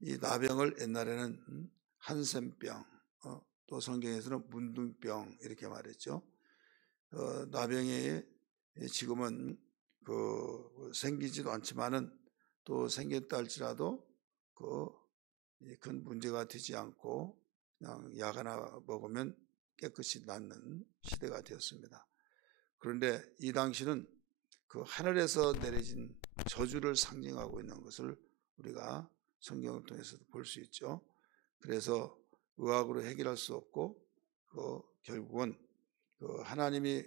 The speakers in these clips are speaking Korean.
이 나병을 옛날에는 한센병, 또 성경에서는 문둥병 이렇게 말했죠. 나병이 지금은 생기지도 않지만은 또 생겼다 할지라도 큰 문제가 되지 않고 그냥 약 하나 먹으면 깨끗이 낫는 시대가 되었습니다. 그런데 이 당시는 하늘에서 내려진 저주를 상징하고 있는 것을 우리가 성경을 통해서도 볼 수 있죠. 그래서 의학으로 해결할 수 없고 결국은 하나님이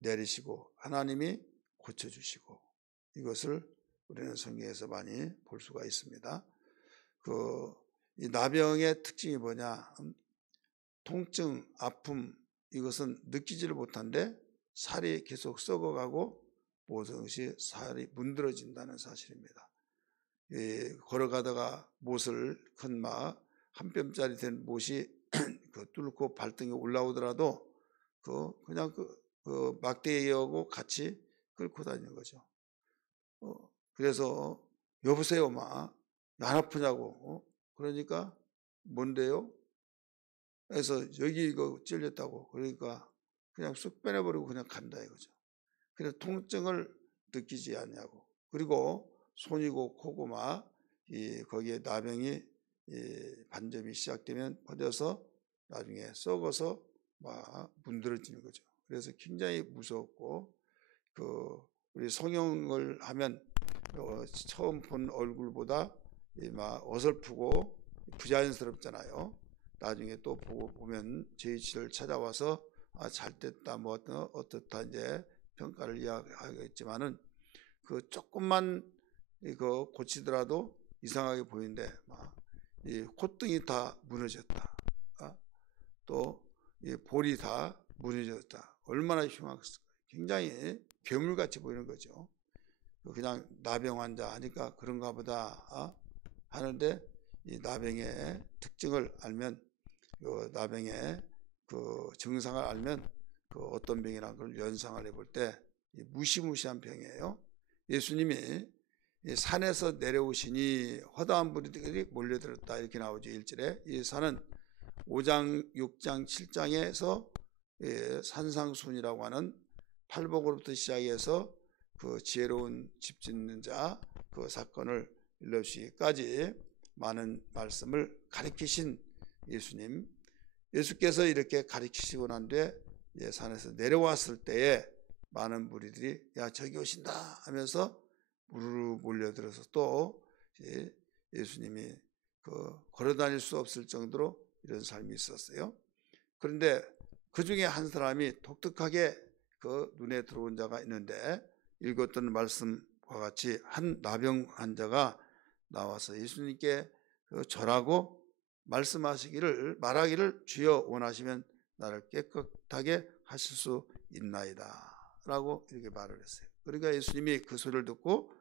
내리시고 하나님이 고쳐주시고, 이것을 우리는 성경에서 많이 볼 수가 있습니다. 이 나병의 특징이 뭐냐? 통증, 아픔, 이것은 느끼지를 못한데 살이 계속 썩어가고 모든 것이 살이 문드러진다는 사실입니다. 걸어가다가 못을 큰 한 뼘짜리 된 못이 뚫고 발등에 올라오더라도 그냥 막대기하고 같이 끌고 다니는 거죠. 그래서 여보세요, 안 아프냐고. 그러니까 뭔데요? 그래서 여기 이거 찔렸다고. 그러니까 그냥 쑥 빼내버리고 그냥 간다 이거죠. 그래서 통증을 느끼지 않냐고. 그리고 손이고 코고 거기에 나병이 반점이 시작되면 퍼져서 나중에 썩어서 문드러지는 거죠. 그래서 굉장히 무섭고, 우리 성형을 하면 처음 본 얼굴보다 어설프고 부자연스럽잖아요. 나중에 또 보면 제이치를 찾아와서 잘 됐다 어떻다 이제 평가를 이야기하겠지만은 조금만 고치더라도 이상하게 보이는데 이 콧등이 다 무너졌다. 또 이 볼이 다 무너졌다. 얼마나 흉악했을까. 굉장히 괴물같이 보이는 거죠. 그냥 나병 환자 하니까 그런가 보다 하는데, 이 나병의 특징을 알면, 나병의 증상을 알면 어떤 병이라는 걸 연상을 해볼 때 무시무시한 병이에요. 예수님이 산에서 내려오시니 허다한 무리들이 몰려들었다 이렇게 나오죠. 1절에. 이 산은 5장, 6장, 7장에서 산상순이라고 하는 팔복으로부터 시작해서 지혜로운 집 짓는 자 사건을 일러주기까지 많은 말씀을 가르치신 예수님. 예수께서 이렇게 가르치시고 난 뒤에 산에서 내려왔을 때에 많은 무리들이 야 저기 오신다 하면서 우르르 몰려들어서 또 예수님이 걸어다닐 수 없을 정도로 이런 삶이 있었어요. 그런데 그 중에 한 사람이 독특하게 눈에 들어온 자가 있는데, 읽었던 말씀과 같이 한 나병 환자가 나와서 예수님께 절하고 말하기를 주여 원하시면 나를 깨끗하게 하실 수 있나이다 라고 이렇게 말을 했어요. 그러니까 예수님이 그 소리를 듣고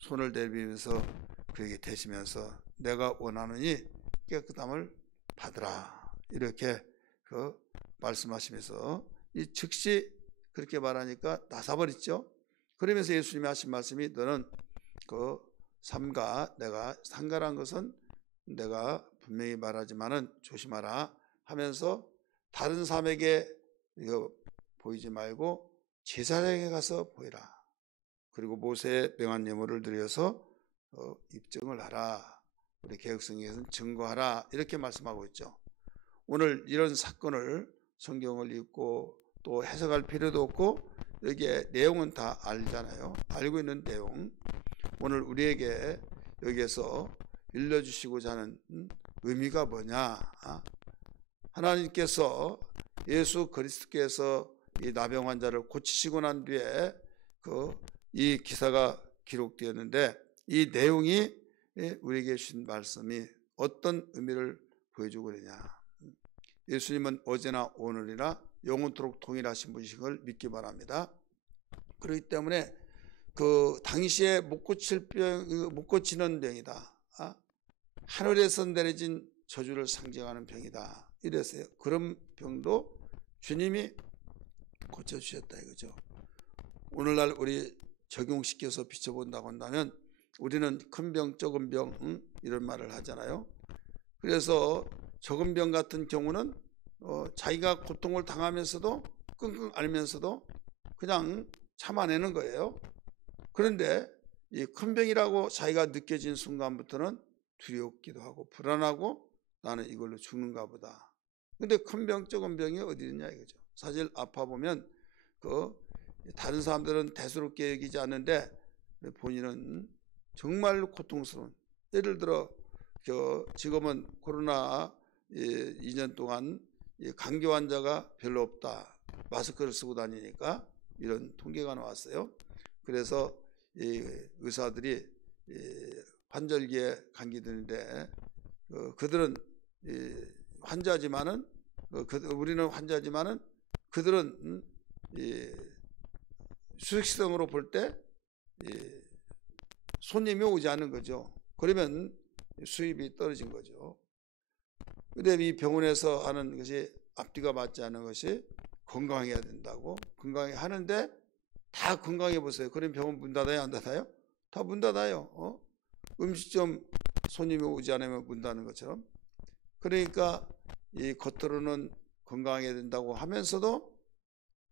손을 내밀면서 그에게 대시면서 내가 원하느니 깨끗함을 받으라 이렇게 말씀하시면서 즉시 그렇게 말하니까 나사버렸죠. 그러면서 예수님이 하신 말씀이 너는 삼가, 내가 상가란 것은 내가 분명히 말하지만은 조심하라 하면서 다른 사람에게 이거 보이지 말고 제사장에게 가서 보이라. 그리고 모세의 명한 예물을 드려서 입증을 하라. 우리 개혁성경에서는 증거하라 이렇게 말씀하고 있죠. 오늘 이런 사건을 성경을 읽고 또 해석할 필요도 없고 여기에 내용은 다 알잖아요. 알고 있는 내용. 오늘 우리에게 여기에서 일러주시고자 하는 의미가 뭐냐? 하나님께서 예수 그리스도께서 이 나병 환자를 고치시고 난 뒤에 이 기사가 기록되었는데, 이 내용이 우리에게 주신 말씀이 어떤 의미를 보여주고 있느냐? 예수님은 어제나 오늘이나 영원토록 동일하신 분이신 걸 믿기 바랍니다. 그렇기 때문에 당시에 못 고치는 병이다. 하늘에서 내려진 저주를 상징하는 병이다. 이랬어요. 그런 병도 주님이 고쳐주셨다 이거죠. 오늘날 우리 적용시켜서 비춰본다고 한다면 우리는 큰 병, 적은 병, 이런 말을 하잖아요. 그래서 적은병 같은 경우는 자기가 고통을 당하면서도 끙끙 앓으면서도 그냥 참아내는 거예요. 그런데 이 큰 병이라고 자기가 느껴진 순간부터는 두렵기도 하고 불안하고 나는 이걸로 죽는가 보다. 근데 큰 병, 적은 병이 어디 있냐 이거죠. 사실 아파 보면 다른 사람들은 대수롭게 여기지 않는데 본인은 정말 고통스러운, 예를 들어 지금은 코로나 2년 동안 감기 환자가 별로 없다. 마스크를 쓰고 다니니까 이런 통계가 나왔어요. 그래서 의사들이 환절기에 감기 드는데 그들은 환자지만은 우리는 환자지만은 그들은 수익성으로 볼 때 손님이 오지 않는 거죠. 그러면 수입이 떨어진 거죠. 그런데 이 병원에서 하는 것이 앞뒤가 맞지 않는 것이 건강해야 된다고 건강해 하는데 다 건강해 보세요. 그럼 병원 문 닫아요, 안 닫아요? 다 문 닫아요. 음식점 손님이 오지 않으면 문 닫는 것처럼. 그러니까 이 겉으로는 건강해야 된다고 하면서도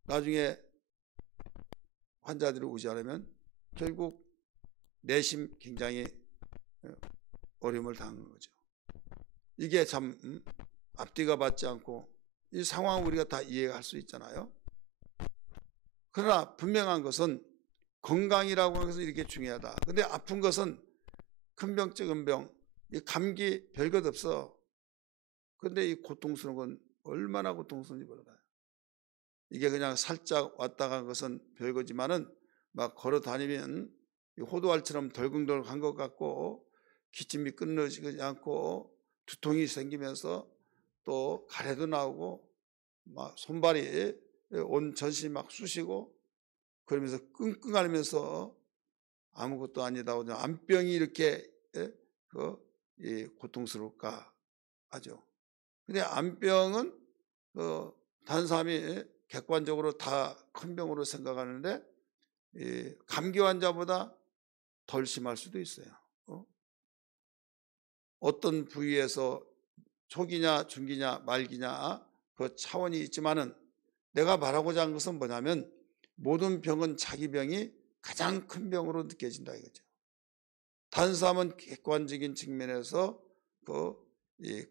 나중에 환자들이 오지 않으면 결국 내심 굉장히 어려움을 당하는 거죠. 이게 참 앞뒤가 맞지 않고 이 상황 우리가 다 이해할 수 있잖아요. 그러나 분명한 것은 건강이라고 하는 것은 이렇게 중요하다. 근데 아픈 것은 큰 병, 적은 병, 이 감기 별것 없어. 그런데 이 고통스러운 건 얼마나 고통스러운지 몰라요. 이게 그냥 살짝 왔다 간 것은 별거지만은 막 걸어 다니면 호두알처럼 덜컹덜컹한 것 같고 기침이 끊어지지 않고 두통이 생기면서 또 가래도 나오고 막 손발이 온 전신이 막 쑤시고 그러면서 끙끙 앓으면서 아무것도 아니다. 암병이 이렇게 고통스러울까 하죠. 근데 암병은 다른 사람이 객관적으로 다 큰 병으로 생각하는데 감기 환자보다 덜 심할 수도 있어요. 어떤 부위에서 초기냐 중기냐 말기냐 그 차원이 있지만은 내가 말하고자 하는 것은 뭐냐면 모든 병은 자기 병이 가장 큰 병으로 느껴진다 이거죠. 다른 사람은 객관적인 측면에서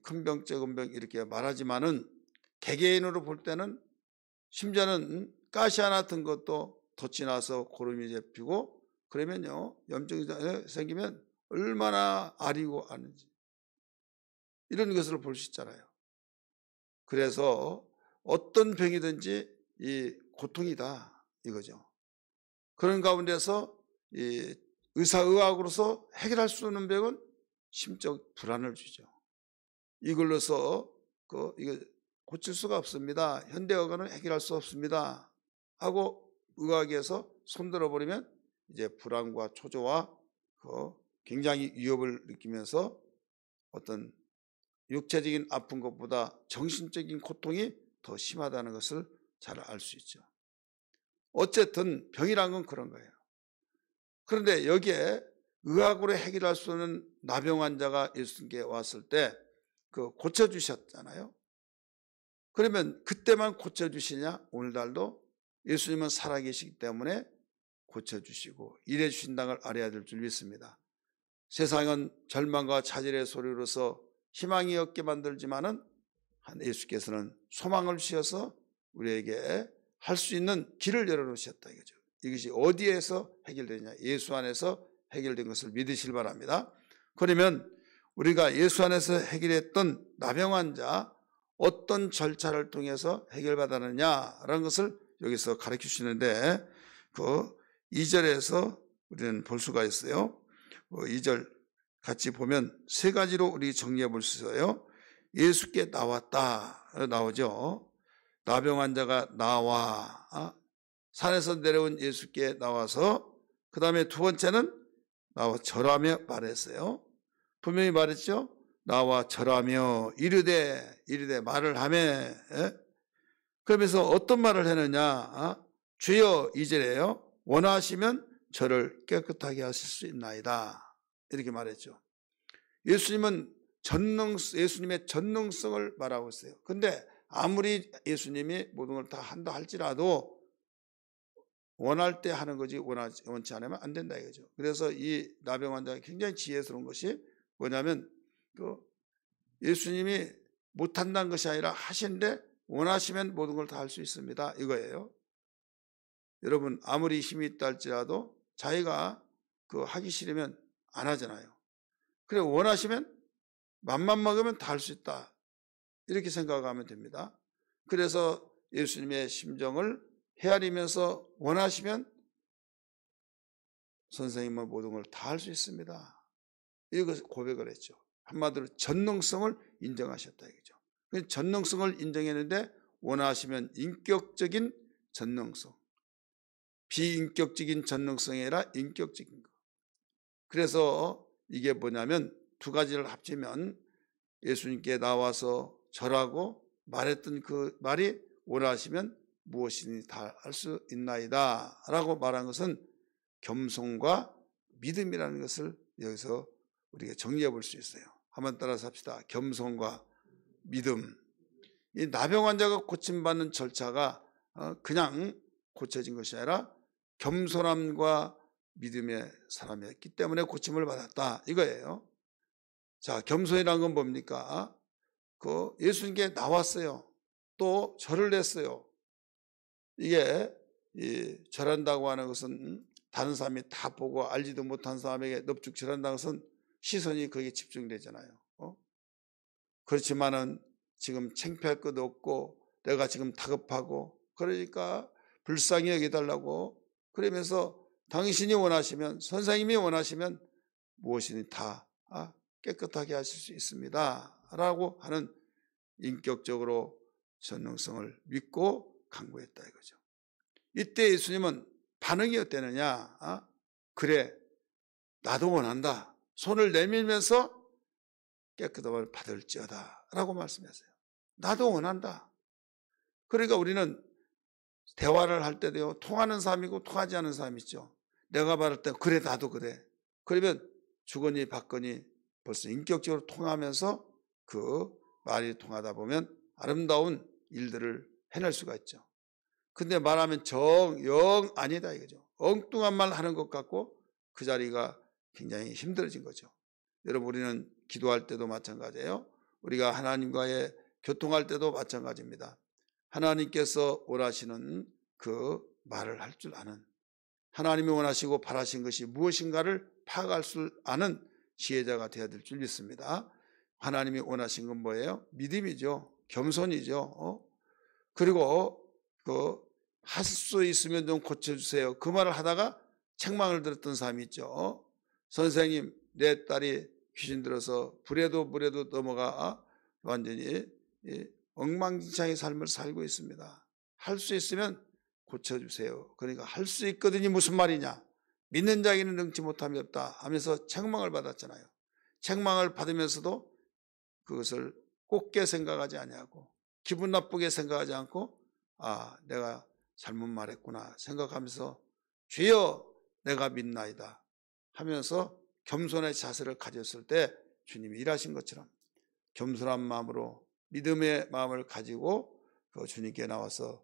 큰 병, 적은 병 이렇게 말하지만은 개개인으로 볼 때는 심지어는 가시 하나 든 것도 덧이 나서 고름이 잡히고 그러면요 염증이 생기면 얼마나 아리고 아는지 이런 것을 볼 수 있잖아요. 그래서 어떤 병이든지 이 고통이다 이거죠. 그런 가운데서 이 의사의학으로서 해결할 수 없는 병은 심적 불안을 주죠. 이걸로서 이거 고칠 수가 없습니다. 현대의학은 해결할 수 없습니다. 하고 의학에서 손들어 버리면 이제 불안과 초조와 굉장히 위협을 느끼면서 어떤 육체적인 아픈 것보다 정신적인 고통이 더 심하다는 것을 잘 알 수 있죠. 어쨌든 병이란 건 그런 거예요. 그런데 여기에 의학으로 해결할 수 없는 나병 환자가 예수님께 왔을 때 고쳐주셨잖아요. 그러면 그때만 고쳐주시냐? 오늘날도 예수님은 살아계시기 때문에 고쳐주시고 일해주신다는 걸 알아야 될 줄 믿습니다. 세상은 절망과 차질의 소리로서 희망이 없게 만들지만은 예수께서는 소망을 주셔서 우리에게 할 수 있는 길을 열어놓으셨다 이거죠. 이것이 어디에서 해결되냐? 예수 안에서 해결된 것을 믿으시길 바랍니다. 그러면 우리가 예수 안에서 해결했던 나병 환자 어떤 절차를 통해서 해결받았느냐라는 것을 여기서 가르쳐 주시는데 2절에서 우리는 볼 수가 있어요. 2절 같이 보면 세 가지로 우리 정리해 볼 수 있어요. 예수께 나왔다 나오죠. 나병 환자가 나와 산에서 내려온 예수께 나와서 그 다음에 두 번째는 나와 절하며 말했어요. 분명히 말했죠. 나와 절하며 이르되 말을 하며 그러면서 어떤 말을 했느냐 주여 2절에요. 원하시면 저를 깨끗하게 하실 수 있나이다 이렇게 말했죠. 예수님은 예수님의 전능성을 말하고 있어요. 근데 아무리 예수님이 모든 걸 다 한다 할지라도 원할 때 하는 거지 원치 않으면 안 된다 이거죠. 그래서 이 나병 환자가 굉장히 지혜스러운 것이 뭐냐면 예수님이 못한다는 것이 아니라 하시는데 원하시면 모든 걸 다 할 수 있습니다 이거예요. 여러분 아무리 힘이 있다 할지라도 자기가 하기 싫으면 안 하잖아요. 그래 원하시면 맘만 먹으면 다 할 수 있다 이렇게 생각하면 됩니다. 그래서 예수님의 심정을 헤아리면서 원하시면 선생님은 모든 걸 다 할 수 있습니다. 이것을 고백을 했죠. 한마디로 전능성을 인정하셨다 이거죠. 전능성을 인정했는데 원하시면 인격적인 전능성, 비인격적인 전능성이 아니라 인격적인 것. 그래서 이게 뭐냐면 두 가지를 합치면 예수님께 나와서 절하고 말했던 그 말이 원하시면 무엇이든지 다 할 수 있나이다 라고 말한 것은 겸손과 믿음이라는 것을 여기서 우리가 정리해 볼 수 있어요. 한번 따라서 합시다. 겸손과 믿음. 이 나병 환자가 고침받는 절차가 그냥 고쳐진 것이 아니라 겸손함과 믿음의 사람이었기 때문에 고침을 받았다 이거예요. 자, 겸손이란 건 뭡니까? 예수님께 나왔어요. 또 절을 했어요. 이게 절한다고 하는 것은 다른 사람이 다 보고 알지도 못한 사람에게 넙죽 절한다는 것은 시선이 거기에 집중되잖아요. 그렇지만은 지금 창피할 것도 없고 내가 지금 다급하고 그러니까 불쌍히 여기달라고 그러면서 당신이 원하시면 선생님이 원하시면 무엇이든 다 깨끗하게 하실 수 있습니다 라고 하는 인격적으로 전능성을 믿고 강구했다 이거죠. 이때 예수님은 반응이 어땠느냐? 그래 나도 원한다. 손을 내밀면서 깨끗함을 받을지어다 라고 말씀하세요. 나도 원한다. 그러니까 우리는 대화를 할 때도요, 통하는 사람이고 통하지 않은 사람이 있죠. 내가 말할 때 그래 나도 그래. 그러면 주거니 받거니 벌써 인격적으로 통하면서 그 말이 통하다 보면 아름다운 일들을 해낼 수가 있죠. 근데 말하면 영 아니다 이거죠. 엉뚱한 말 하는 것 같고 그 자리가 굉장히 힘들어진 거죠. 여러분 우리는 기도할 때도 마찬가지예요. 우리가 하나님과의 교통할 때도 마찬가지입니다. 하나님께서 원하시는 그 말을 할 줄 아는, 하나님이 원하시고 바라신 것이 무엇인가를 파악할 줄 아는 지혜자가 되어야 될 줄 믿습니다. 하나님이 원하신 건 뭐예요? 믿음이죠. 겸손이죠. 그리고 할 수 있으면 좀 고쳐주세요. 그 말을 하다가 책망을 들었던 사람이 있죠. 선생님, 내 딸이 귀신 들어서 불에도 물에도 넘어가 완전히 엉망진창의 삶을 살고 있습니다. 할 수 있으면 고쳐주세요. 그러니까 할 수 있거든요. 무슨 말이냐? 믿는 자에게는 능치 못함이 없다 하면서 책망을 받았잖아요. 책망을 받으면서도 그것을 곱게 생각하지 아니하고 기분 나쁘게 생각하지 않고 내가 잘못 말했구나 생각하면서 주여 내가 믿나이다 하면서 겸손의 자세를 가졌을 때 주님이 일하신 것처럼 겸손한 마음으로 믿음의 마음을 가지고 주님께 나와서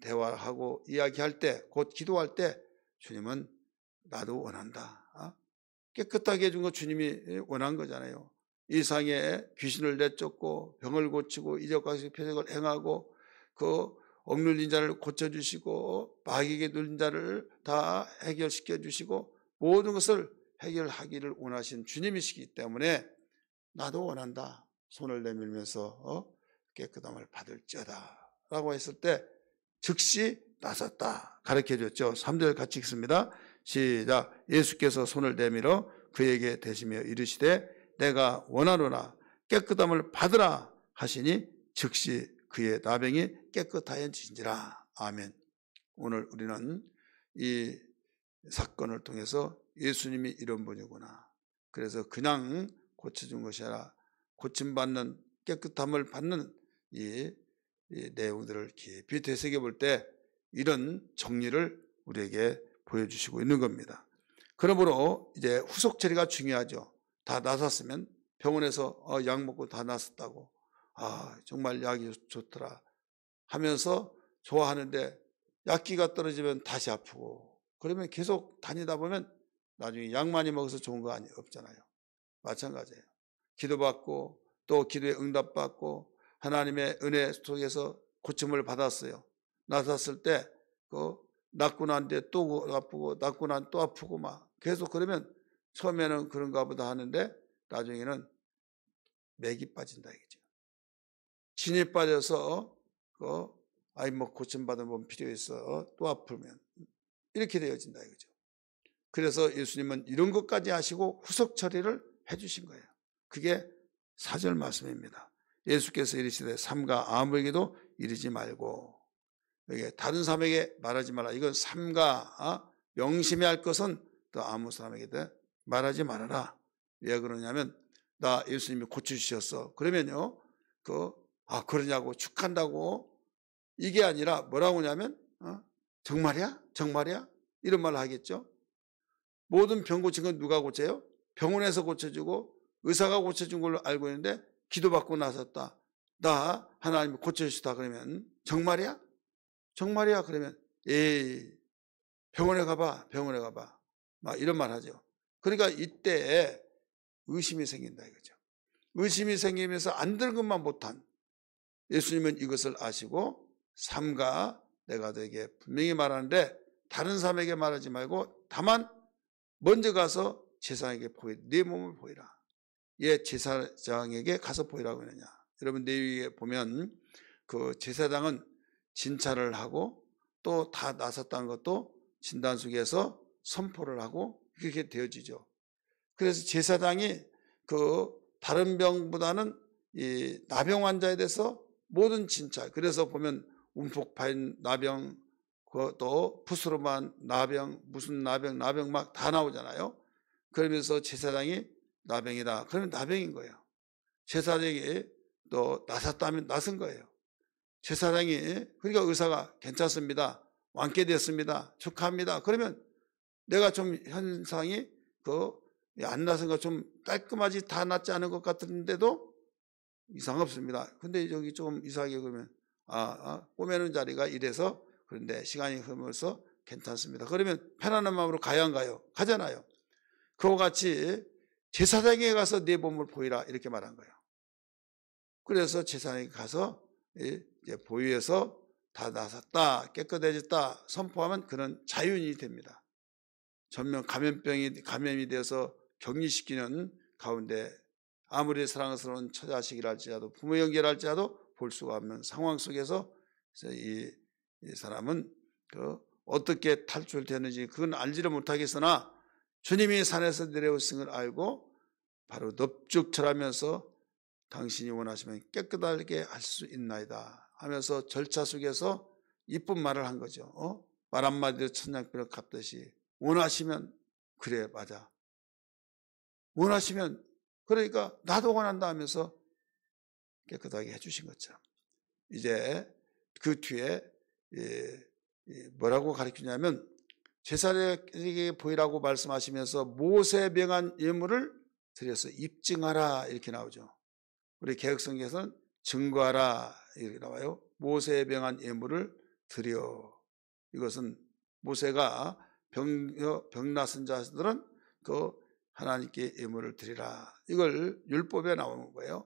대화하고 이야기할 때, 곧 기도할 때 주님은 나도 원한다. 깨끗하게 해준 거 주님이 원한 거잖아요. 이 세상에 귀신을 내쫓고 병을 고치고 이적과 표적을 행하고 그 억눌린 자를 고쳐주시고 마귀에게 눌린 자를 다 해결시켜 주시고 모든 것을 해결하기를 원하신 주님이시기 때문에 나도 원한다. 손을 내밀면서 깨끗함을 받을지어다 라고 했을 때 즉시 나섰다 가르쳐줬죠. 3절 같이 읽습니다. 시작. 예수께서 손을 내밀어 그에게 대시며 이르시되 내가 원하노라 깨끗함을 받으라 하시니 즉시 그의 나병이 깨끗하여진지라. 아멘. 오늘 우리는 이 사건을 통해서 예수님이 이런 분이구나. 그래서 그냥 고쳐준 것이 아니라 고침받는 깨끗함을 받는 이 내용들을 깊이 되새겨 볼 때 이런 정리를 우리에게 보여주시고 있는 겁니다. 그러므로 이제 후속 처리가 중요하죠. 다 나섰으면 병원에서 약 먹고 다 낫았다고. 정말 약이 좋더라 하면서 좋아하는데 약기가 떨어지면 다시 아프고, 그러면 계속 다니다 보면 나중에 약 많이 먹어서 좋은 거 없잖아요. 마찬가지예요. 기도받고 또 기도에 응답받고 하나님의 은혜 속에서 고침을 받았어요. 나섰을 때 낫고 난 뒤에 또 아프고 낫고 난 또 아프고 막 계속 그러면 처음에는 그런가 보다 하는데 나중에는 맥이 빠진다 이거죠. 진이 빠져서 뭐 고침받은 몸 필요해서 또 아프면 이렇게 되어진다 이거죠. 그래서 예수님은 이런 것까지 하시고 후속 처리를 해주신 거예요. 그게 4절 말씀입니다. 예수께서 이르시되 삼가 아무에게도 이르지 말고, 여기 다른 사람에게 말하지 말라. 이건 삼가 명심해야 할 것은 또 아무 사람에게도 말하지 말아라. 왜 그러냐면 나 예수님이 고쳐주셨어. 그러면요 그러냐고 축한다고 이게 아니라 뭐라고 하냐면 정말이야? 정말이야? 이런 말을 하겠죠. 모든 병 고친 건 누가 고쳐요? 병원에서 고쳐주고 의사가 고쳐준 걸로 알고 있는데 기도받고 나섰다. 나 하나님이 고쳐주셨다 그러면 정말이야? 정말이야? 그러면 에이 병원에 가봐. 병원에 가봐. 막 이런 말 하죠. 그러니까 이때 의심이 생긴다 이거죠. 의심이 생기면서 안 되는 것만 못한 예수님은 이것을 아시고 삼가 내가 너에게 분명히 말하는데 다른 사람에게 말하지 말고 다만 먼저 가서 제사장에게 네 몸을 보이라. 예, 제사장에게 가서 보이라고 하느냐. 여러분 내위에 보면 그 제사장은 진찰을 하고 또 다 나섰다는 것도 진단속에서 선포를 하고 그렇게 되어지죠. 그래서 제사장이 다른 병보다는 이 나병 환자에 대해서 모든 진찰, 그래서 보면 움푹 파인 나병, 또 푸스름한 나병, 무슨 나병 막 다 나오잖아요. 그러면서 제사장이 나병이다. 그러면 나병인 거예요. 제사장이 또 나섰다면 나선 거예요. 제사장이, 그러니까 의사가 괜찮습니다. 완쾌됐습니다. 축하합니다. 그러면 내가 좀 현상이 안 나선 거 좀 깔끔하지 다 낫지 않은 것 같은데도 이상 없습니다. 근데 여기 좀 이상하게 그러면 꼬매는 자리가 이래서 그런데 시간이 흐르면서 괜찮습니다. 그러면 편안한 마음으로 가야 안 가요? 가잖아요. 그와 같이 제사장에 가서 네 몸을 보이라 이렇게 말한 거예요. 그래서 제사장에 가서 이제 보위에서 다 나섰다 깨끗해졌다 선포하면 그는 자유인이 됩니다. 전면 감염이 되어서 격리시키는 가운데 아무리 사랑스러운 처자식이랄지라도 부모 연결할지라도 볼 수가 없는 상황 속에서 이 사람은 어떻게 탈출되는지 그건 알지를 못하겠으나 주님이 산에서 내려오신 걸 알고 바로 넙죽절하면서 당신이 원하시면 깨끗하게 할 수 있나이다 하면서 절차 속에서 이쁜 말을 한 거죠. 말 한마디로 천냥비를 갚듯이 원하시면 그래 맞아. 원하시면 그러니까 나도 원한다 하면서 깨끗하게 해주신 것처럼 이제 그 뒤에 뭐라고 가르치냐면 제사장에게 보이라고 말씀하시면서 모세 명한 예물을 드려서 입증하라 이렇게 나오죠. 우리 개혁성경에서는 증거하라 이렇게 나와요. 모세 명한 예물을 드려. 이것은 모세가 병 나선 자들은 하나님께 예물을 드리라. 이걸 율법에 나오는 거예요.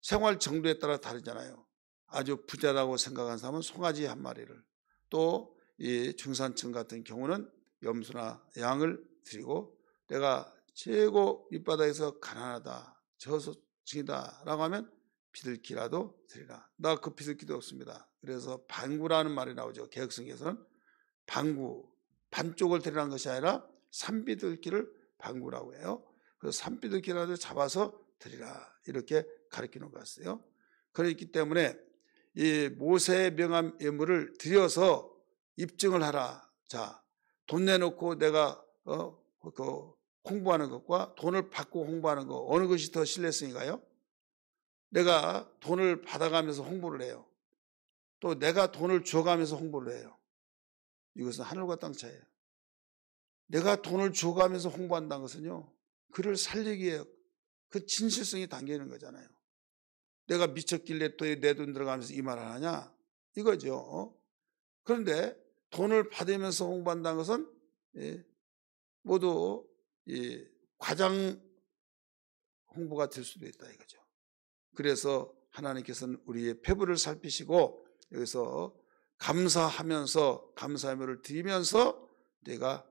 생활 정도에 따라 다르잖아요. 아주 부자라고 생각하는 사람은 송아지 한 마리를, 또 이 중산층 같은 경우는 염소나 양을 드리고, 내가 최고 밑바닥에서 가난하다, 저소층이다 라고 하면 비둘기라도 드리라. 나 그 비둘기도 없습니다. 그래서 반구라는 말이 나오죠. 개혁성경에서는 반구, 반쪽을 드리라는 것이 아니라 산비둘기를 반구라고 해요. 그래서 산비둘기라도 잡아서 드리라 이렇게 가르치는 것 같아요. 그렇기 때문에 이 모세의 명한 예물을 드려서 입증을 하라. 자, 돈 내놓고 내가 홍보하는 것과 돈을 받고 홍보하는 것, 어느 것이 더 신뢰성인가요? 내가 돈을 받아가면서 홍보를 해요. 또 내가 돈을 줘가면서 홍보를 해요. 이것은 하늘과 땅 차이예요. 내가 돈을 줘가면서 홍보한다는 것은요, 그를 살리기 위해 그 진실성이 담기는 거잖아요. 내가 미쳤길래 또 내 돈 들어가면서 이 말 하냐 이거죠. 그런데 돈을 받으면서 홍보한다는 것은 모두 과장 홍보가 될 수도 있다 이거죠. 그래서 하나님께서는 우리의 폐부를 살피시고 여기서 감사하면서 감사의물을 드리면서 내가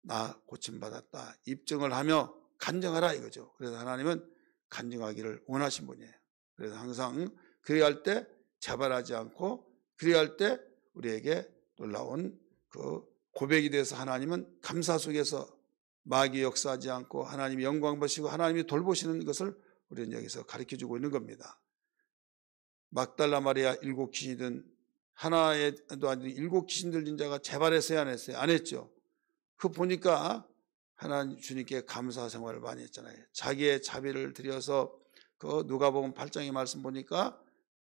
나 고침받았다 입증을 하며 간증하라 이거죠. 그래서 하나님은 간증하기를 원하신 분이에요. 그래서 항상 그래야 때 자발하지 않고 그래야 때 우리에게 놀라운 그 고백이 돼서 하나님은 감사 속에서 마귀 역사하지 않고 하나님이 영광 보시고 하나님이 돌보시는 것을 우리는 여기서 가르쳐주고 있는 겁니다. 막달라 마리아 7 귀신이든 하나에도 아닌 7 귀신 들린 자가 재발했어요 안 했어요? 안 했죠. 그 보니까 하나님 주님께 감사 생활을 많이 했잖아요. 자기의 자비를 들여서 그 누가복음 8장의 말씀 보니까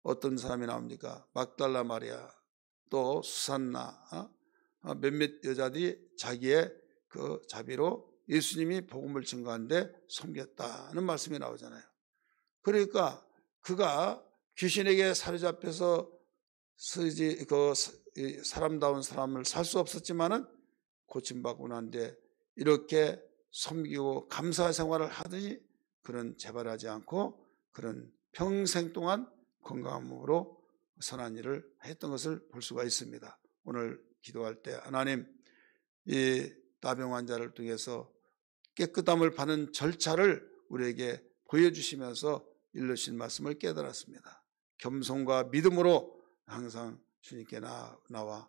어떤 사람이 나옵니까? 막달라 마리아 또 수산나 몇몇 여자들이 자기의 그 자비로 예수님이 복음을 증거하는데 섬겼다는 말씀이 나오잖아요. 그러니까 그가 귀신에게 사로잡혀서 그 사람다운 사람을 살 수 없었지만은 고침받고 난데 이렇게 섬기고 감사 생활을 하더니 그런 재발하지 않고 그런 평생 동안 건강한 몸으로 선한 일을 했던 것을 볼 수가 있습니다. 오늘 기도할 때 하나님 이 나병 환자를 통해서 깨끗함을 받는 절차를 우리에게 보여주시면서 일러주신 말씀을 깨달았습니다. 겸손과 믿음으로 항상 주님께 나와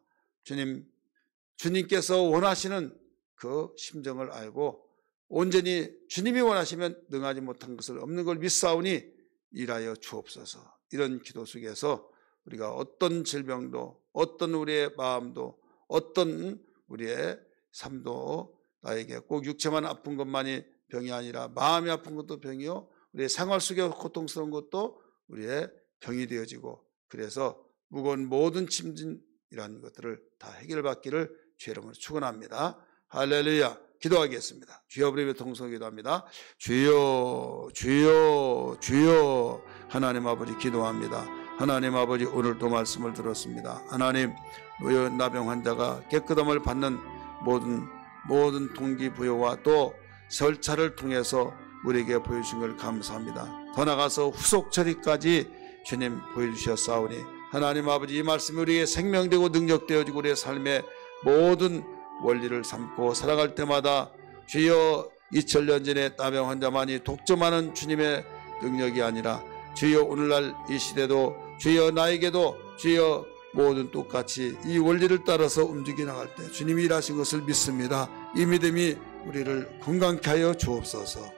주님께서 원하시는 그 심정을 알고 온전히 주님이 원하시면 능하지 못한 것을 없는 걸 믿사오니 일하여 주옵소서. 이런 기도 속에서 우리가 어떤 질병도 어떤 우리의 마음도 어떤 우리의 삶도 나에게 꼭 육체만 아픈 것만이 병이 아니라 마음이 아픈 것도 병이요 우리의 생활 속에 고통스러운 것도 우리의 병이 되어지고 그래서 무거운 모든 짐진이라는 것들을 다 해결받기를 주의 이름으로 축원합니다. 할렐루야. 기도하겠습니다. 주여 우리 동성 기도합니다. 주여 주여 주여 하나님 아버지 기도합니다. 하나님 아버지 오늘도 말씀을 들었습니다. 하나님 나병 환자가 깨끗함을 받는 모든 동기부여와 또 절차를 통해서 우리에게 보여주신 걸 감사합니다. 더 나아가서 후속 처리까지 주님 보여주셨사오니 하나님 아버지 이 말씀이 우리에게 생명되고 능력되어지고 우리의 삶의 모든 원리를 삼고 살아갈 때마다 주여 2000년 전에 나병 환자만이 독점하는 주님의 능력이 아니라 주여 오늘날 이 시대도 주여 나에게도 주여 모든 똑같이 이 원리를 따라서 움직여 나갈 때 주님이 일하신 것을 믿습니다. 이 믿음이 우리를 건강케 하여 주옵소서.